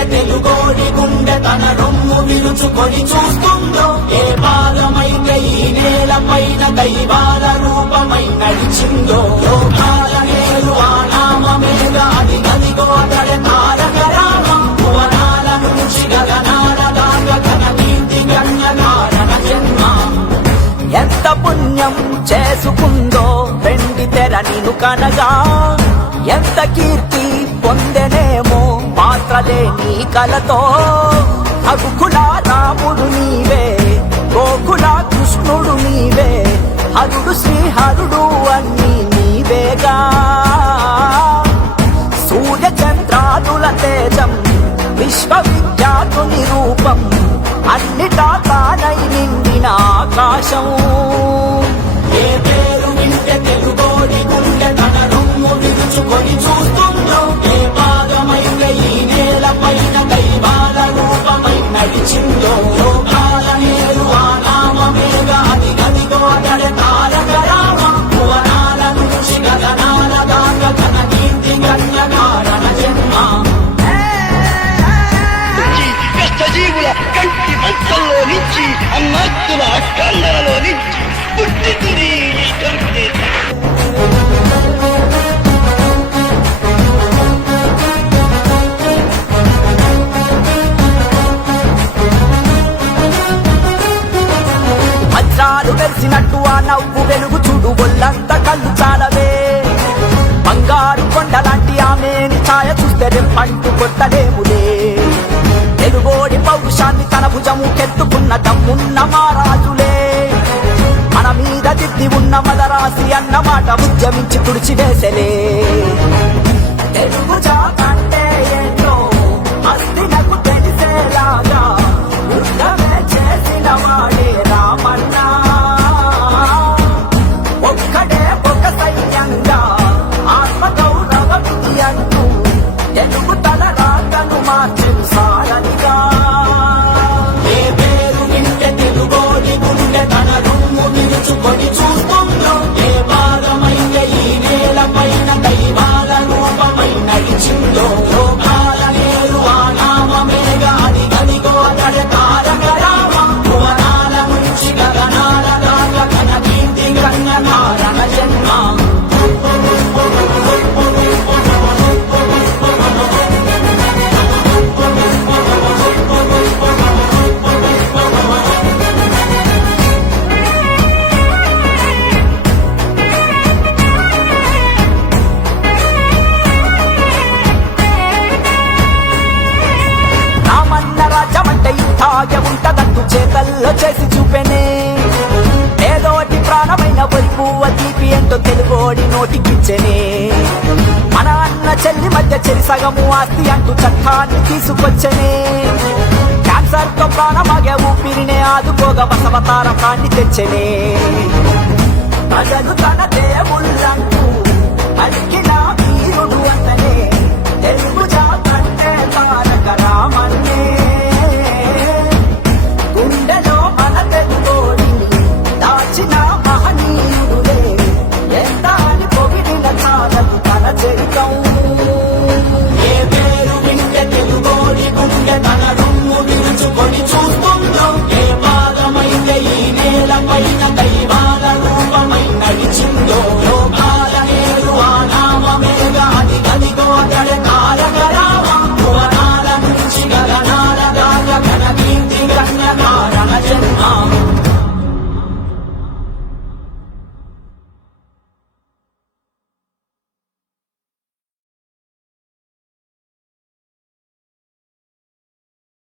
వింటే తెలుగోడి గుండె తన రొమ్ము విరుచుకొని చూస్తుందో, ఏ భాగమైతే ఈ నేల పైన దైవాల రూపమై నడిచిందో, లోకాల నేరు ఆ నామమేగా అది గదిగో అతడే తారక రామం. భువనాల నుంచి గగనాల దాకా ఘన కీర్తి గణ్య కారణ జన్మ. ఎంత పుణ్యం చేసుకుందో వెండి తెర నిన్ను కనగా, ఎంత కీర్తి పొందెనేమో పాత్రలే నీ కలతో. రఘుకుల రాముడు నీవే, గోకుల కృష్ణుడు నీవే, హరుడు శ్రీహరుడు అన్నీ నీవేగా. సూర్య చంద్రాదుల తేజం విశ్వవిఖ్యాతుని రూపం, అన్నిటా తానై నిండిన ఆకాశం. ఏ పేరు వింటే తెలుగోడి గుండె తన రొమ్ము విరుచుకొని చూస్తుందో, ఏ భాగమైతే ఈ నేల పైన దైవాల రూపమై నడిచిందో, లోకాల నేరు ఆ నామమేగా అది గదిగో అతడే తారక రామం. భువనాల నుంచి గగనాల దాకా ఘన కీర్తి గణ్య కారణ జన్మ. కష్టజీవుల కంటి మంటల్లో నుంచి, అన్నాత్తుల అక్కందరలో నుంచి పుట్టింది ఈ తెలుగుదేశం. వజ్రాలు వెలిసినట్టు ఆ నవ్వు వెలుగు చూడు, ఒళ్ళంత కళ్ళు చాలవే. బంగారు కొండలాంటి ఆమెని ఛాయ చూస్తే రెప్పంటూ కొట్టలేములే. తెలుగోడి పౌరుషాన్ని తన భుజము కెత్తుకున్న దమ్మున్న మారాజులే. మన మీద దిద్ది ఉన్న మదరాసి అన్నమాట ఉద్యమించి తుడిచివేసలే. తెలుగు జాతంటే ఏంటో అస్తినకు తెలిసేలాగా యుద్ధమే చేసిన వాడే రామన్నా. ఒక్కడే ఒక సైన్యంగా ఆత్మగౌరవ విధి అంటూ తెలుగు తల రాతను మార్చెను సారనిగా. ఏ పేరు వింటే తెలుగోడి గుండె తన రొమ్ము విరుచుకొని చూస్తుందో, ఏ భాగమైతే ఈ నేల పైన దైవాల రూపమై నడిచిందో, లోకాల నేరు ఆ నామమేగా అది గదిగో అతడే తారక రామం. భువనాల నుంచి గగనాల దాకా ఘన కీర్తి గణ్య కారణ జన్మ. రామన్న రాజ్యమంటే ఇట్టాగే ఉంటదంటూ చేతల్లో చేసి చూపెనే. ఏదోటి ప్రాణమైన వరిపువ్వ తీపి ఏంటో తెలుగోడి నోటికిచ్చెనే. మన అన్న చెల్లి మధ్య చెరి సగము ఆస్తి అంటూ చట్టాన్ని తీసుకొచ్చనే. క్యాన్సర్ తో ప్రాణమాగే ఊపిరినే ఆదుకోగా బసవతారకాన్ని తెచ్చనే. ప్రజలు తన దేవుళ్ళంటూ అలికి